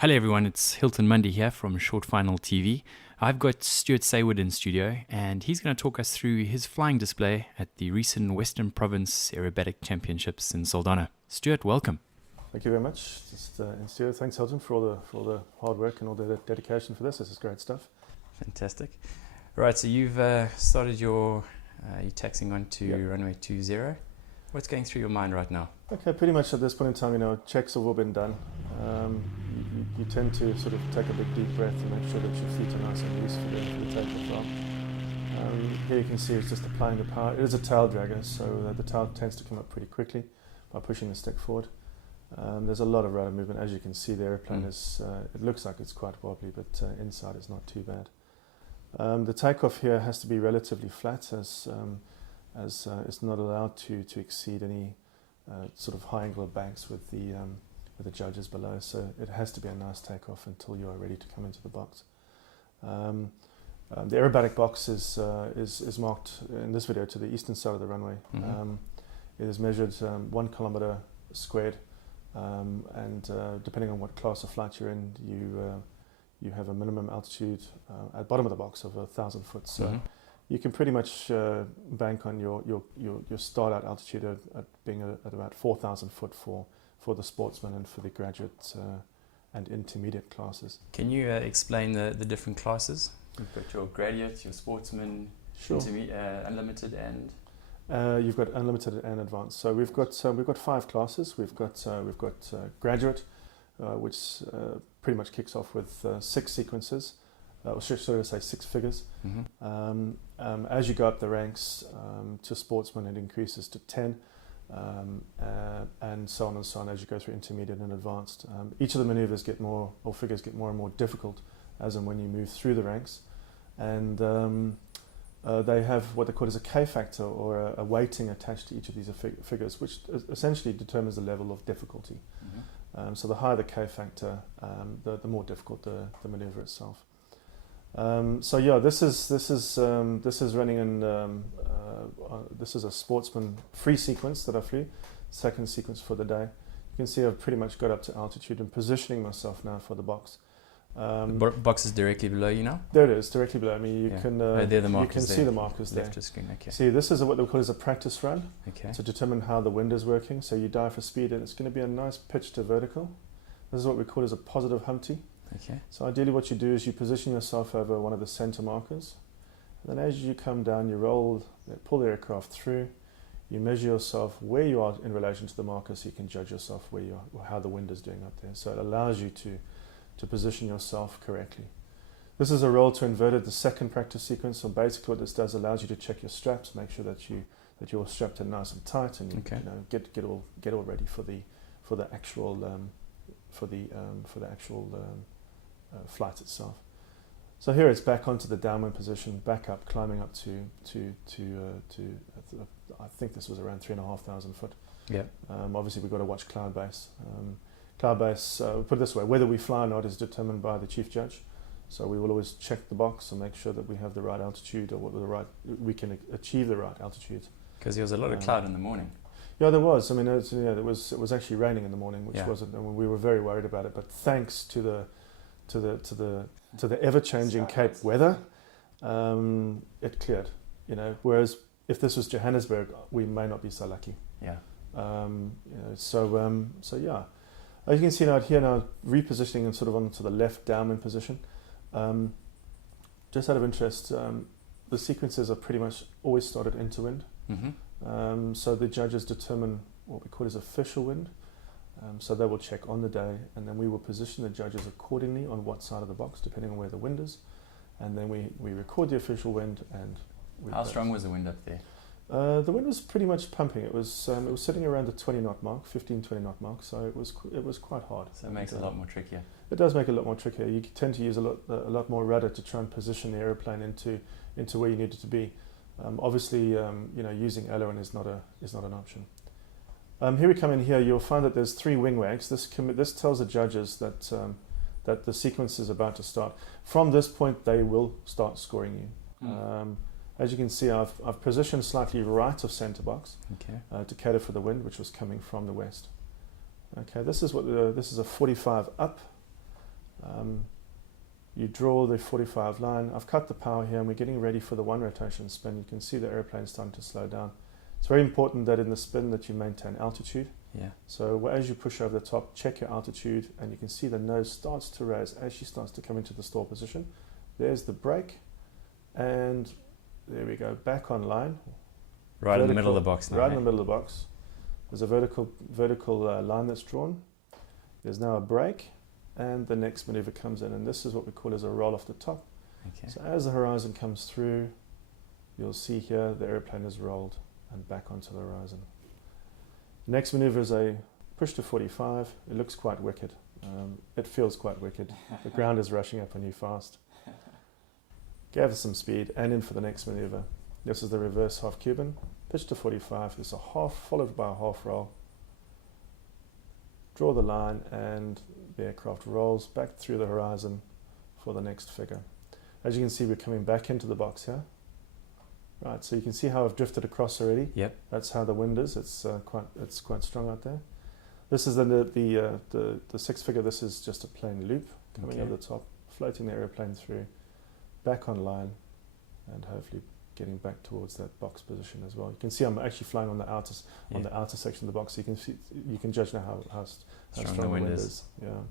Hello everyone, it's Hilton Mundy here from Short Final TV. I've got Stuart Saward in studio and he's going to talk us through his flying display at the recent Western Province Aerobatic Championships in Saldanha. Stuart, welcome. Thank you very much. And Stuart, thanks Hilton for all the hard work and all the dedication for this. This is great stuff. Fantastic. Right, so you've started your taxiing onto runway 20. What's going through your mind right now? Okay, pretty much at this point in time, checks have all been done. You tend to sort of take a big deep breath and make sure that your feet are nice and loose for the takeoff from. Here you can see it's just applying the power. It is a tail dragger, so the tail tends to come up pretty quickly by pushing the stick forward. There's a lot of rotor movement. As you can see, the airplane is, it looks like it's quite wobbly, but inside is not too bad. The takeoff here has to be relatively flat as it's not allowed to exceed any sort of high angle banks with the judges below, so it has to be a nice takeoff until you are ready to come into the box. The aerobatic box is marked in this video to the eastern side of the runway. It is measured 1 kilometer squared, and depending on what class of flight you're in, you have a minimum altitude at the bottom of the box of 1,000 foot. So you can pretty much bank on your start out altitude at being at about 4,000 foot for the Sportsman and for the graduate and intermediate classes. Can you explain the different classes? You've got your graduate, your Sportsman, sure. Unlimited, and you've got unlimited and advanced. So we've got 5 classes. We've got graduate, which pretty much kicks off with 6 sequences. Or should I say 6 figures. As you go up the ranks to Sportsman, it increases to 10, and so on as you go through intermediate and advanced. Each of the maneuvers figures get more and more difficult as and when you move through the ranks, and they have what they call as a K factor, or a weighting attached to each of these figures, which essentially determines the level of difficulty. So the higher the K factor, the more difficult the maneuver itself. This is running in this is a Sportsman free sequence that I flew, second sequence for the day. You can see I've pretty much got up to altitude and positioning myself now for the box. The box is directly below you now? There it is, directly below me. You can see the markers there. Left of screen, okay. See, this is what they call as a practice run, okay, to determine how the wind is working. So you dive for speed and it's going to be a nice pitch to vertical. This is what we call as a positive humpty. Okay. So ideally what you do is you position yourself over one of the center markers, and then as you come down, you pull the aircraft through, you measure yourself where you are in relation to the marker, so you can judge yourself where you are, or how the wind is doing up there. So it allows you to position yourself correctly. This is a roll to inverted, the second practice sequence. So basically what this does, allows you to check your straps, make sure that you're strapped in nice and tight, and get all ready for the actual flight itself. So here it's back onto the downwind position, back up, climbing up to I think this was around 3,500 foot. Yeah. Obviously we've got to watch cloud base. Cloud base, put it this way, whether we fly or not is determined by the chief judge. So we will always check the box and make sure that we have the right altitude, or we can achieve the right altitude. Because there was a lot of cloud in the morning. Yeah, there was. I mean, it was actually raining in the morning, which wasn't, and we were very worried about it. But thanks to the ever-changing Cape weather, it cleared. Whereas if this was Johannesburg, we may not be so lucky. Yeah. You can see now repositioning and sort of onto the left downwind position. Just out of interest, the sequences are pretty much always started into wind. So the judges determine what we call as official wind. So they will check on the day, and then we will position the judges accordingly on what side of the box, depending on where the wind is. And then we record the official wind. And how strong was the wind up there? The wind was pretty much pumping. It was sitting around the 20 knot mark, 15-20 knot mark. So it was quite hard. So it makes it a lot more trickier. It does make it a lot more trickier. You tend to use a lot more rudder to try and position the aeroplane into where you need it to be. Obviously, using aileron is not an option. Here we come in here. You'll find that there's 3 wing wags. This tells the judges that the sequence is about to start. From this point, they will start scoring you. As you can see, I've positioned slightly right of center box, to cater for the wind, which was coming from the west. Okay, this is a 45 up, You draw the 45 line. I've cut the power here and we're getting ready for the one rotation spin. You can see the airplane starting to slow down. It's very important that in the spin that you maintain altitude. Yeah. So as you push over the top, check your altitude, and you can see the nose starts to raise as she starts to come into the stall position. There's the brake, and there we go, back on line. Right in the middle of the box now. Right in the middle of the box. There's a vertical line that's drawn. There's now a brake, and the next maneuver comes in, and this is what we call as a roll off the top. Okay. So as the horizon comes through, you'll see here the airplane is rolled and back onto the horizon. Next maneuver is a push to 45. It looks quite wicked. It feels quite wicked. The ground is rushing up on you fast. Gather some speed and in for the next maneuver. This is the reverse half Cuban. Pitch to 45. There's a half followed by a half roll. Draw the line and the aircraft rolls back through the horizon for the next figure. As you can see, we're coming back into the box here. Right, so you can see how I've drifted across already. Yep. That's how the wind is. It's quite strong out there. This is the sixth figure. This is just a plain loop coming over the top, floating the aeroplane through, back on line, and hopefully getting back towards that box position as well. You can see I'm actually flying on the outer section of the box. So you can judge now how strong the wind is. Yeah.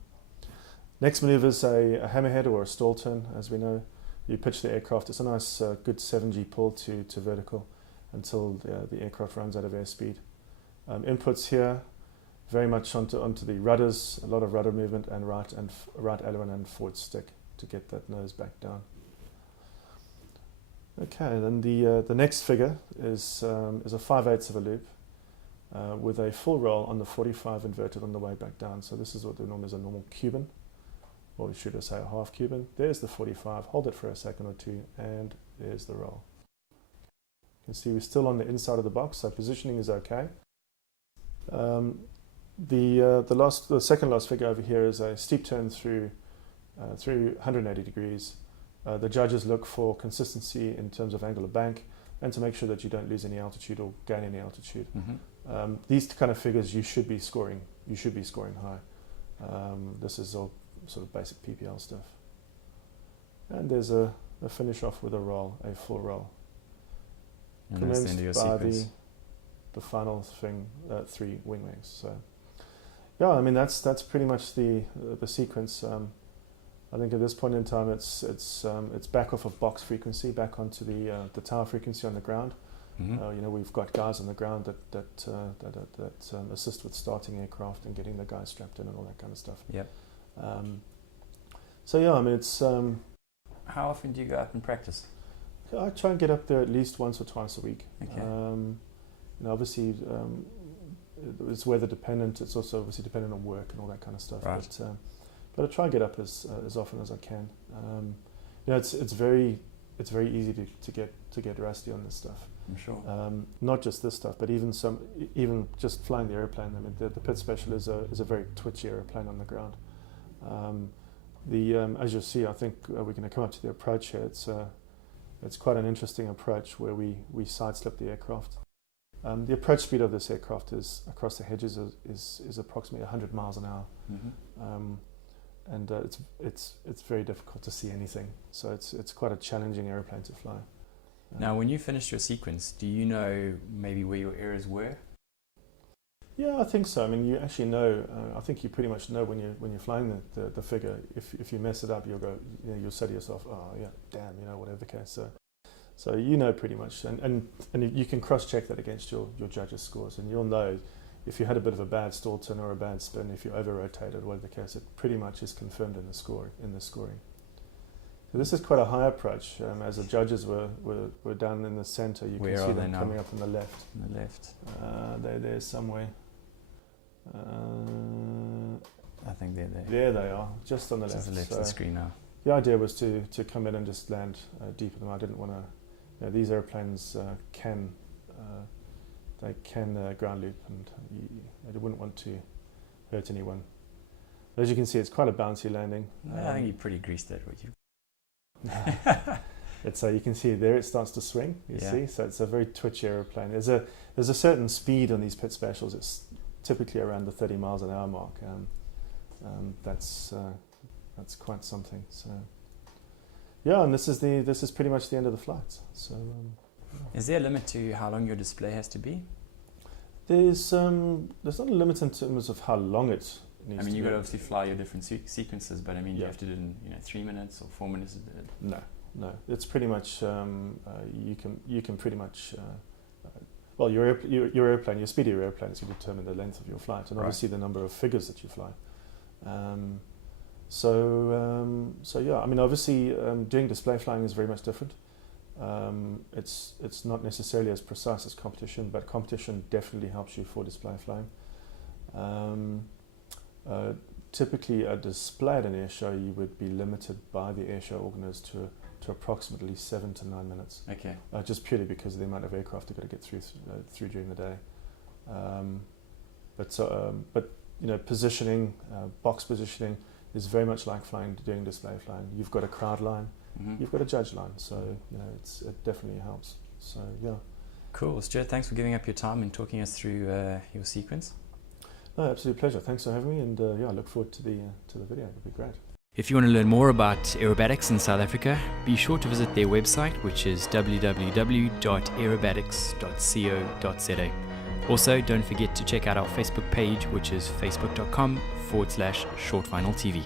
Next maneuver is a hammerhead or a stall turn, as we know. You pitch the aircraft. It's a nice, good 7G pull to vertical until the aircraft runs out of airspeed. Inputs here, very much onto the rudders, a lot of rudder movement, and right aileron and forward stick to get that nose back down. Okay, then the next figure is a 5/8 of a loop with a full roll on the 45 inverted on the way back down. So this is what is a normal Cuban. Or should I say a half Cuban. There's the 45, hold it for a second or two, and there's the roll. You can see we're still on the inside of the box, so positioning is okay. The second last figure over here is a steep turn through 180 degrees. The judges look for consistency in terms of angle of bank and to make sure that you don't lose any altitude or gain any altitude. Mm-hmm. These kind of figures you should be scoring high. This is all sort of basic PPL stuff. And there's a finish off with a full roll. And that's the end of your sequence. The final thing, 3 wing wings. So, yeah, I mean that's pretty much the sequence. I think at this point in time, it's back off of box frequency, back onto the tower frequency on the ground. Mm-hmm. We've got guys on the ground that assist with starting aircraft and getting the guys strapped in and all that kind of stuff. Yep. So yeah, I mean it's. How often do you go up and practice? I try and get up there at least once or twice a week. Okay. Obviously, it's weather dependent. It's also obviously dependent on work and all that kind of stuff. Right. But I try and get up as often as I can. It's very easy to get rusty on this stuff. I'm sure. Not just this stuff, but even just flying the airplane. I mean, the Pit Special is a very twitchy airplane on the ground. As you'll see, I think we're going to come up to the approach here. It's quite an interesting approach where we sideslip the aircraft. The approach speed of this aircraft is across the hedges is approximately 100 miles an hour. Mm-hmm. And it's very difficult to see anything. So it's quite a challenging airplane to fly. Now, when you finished your sequence, do you know maybe where your errors were? Yeah, I think so. I mean, you actually know. I think you pretty much know when you're flying the figure. If you mess it up, you'll say to yourself, "Oh yeah, damn," whatever the case. So you know pretty much, and you can cross-check that against your judges' scores, and you'll know if you had a bit of a bad stall turn or a bad spin, if you over-rotated, whatever the case, it pretty much is confirmed in the scoring. So this is quite a high approach. As the judges were down in the centre, you can see them coming up on the left. On the left. They're there somewhere. I think they're there. There they are, just on the left. Just the left of the screen now. The idea was to come in and just land deep in them. I didn't want to. These airplanes can ground loop, and you wouldn't want to hurt anyone. As you can see, it's quite a bouncy landing. I think you pretty greased that, would you? It's you can see there it starts to swing. You see, so it's a very twitchy airplane. There's a certain speed on these Pit Specials. It's typically around the 30 miles an hour mark. That's that's quite something. So yeah, and this is pretty much the end of the flight. So is there a limit to how long your display has to be? there's not a limit in terms of how long it needs. I mean, to you've be. got to obviously fly your different sequences, but I mean, you Yeah. have to do it in 3 minutes or 4 minutes. No, it's pretty much you can pretty much well, your airplane, your speed of your airplane is going to determine the length of your flight, and Right. obviously the number of figures that you fly. So yeah, I mean, obviously doing display flying is very much different. It's not necessarily as precise as competition, but competition definitely helps you for display flying. Typically, a display at an air show, you would be limited by the air show organizers to approximately 7 to 9 minutes. Okay. Just purely because of the amount of aircraft you've got to get through during the day. But you know, positioning, box positioning is very much like doing display flying. You've got a crowd line, you've got a judge line, so you know it definitely helps. So yeah. Cool, Stuart. Thanks for giving up your time and talking us through your sequence. No, absolute pleasure. Thanks for having me, and yeah, I look forward to the video. It'll be great. If you want to learn more about aerobatics in South Africa, be sure to visit their website, which is www.aerobatics.co.za. Also, don't forget to check out our Facebook page, which is facebook.com/shortfinaltv.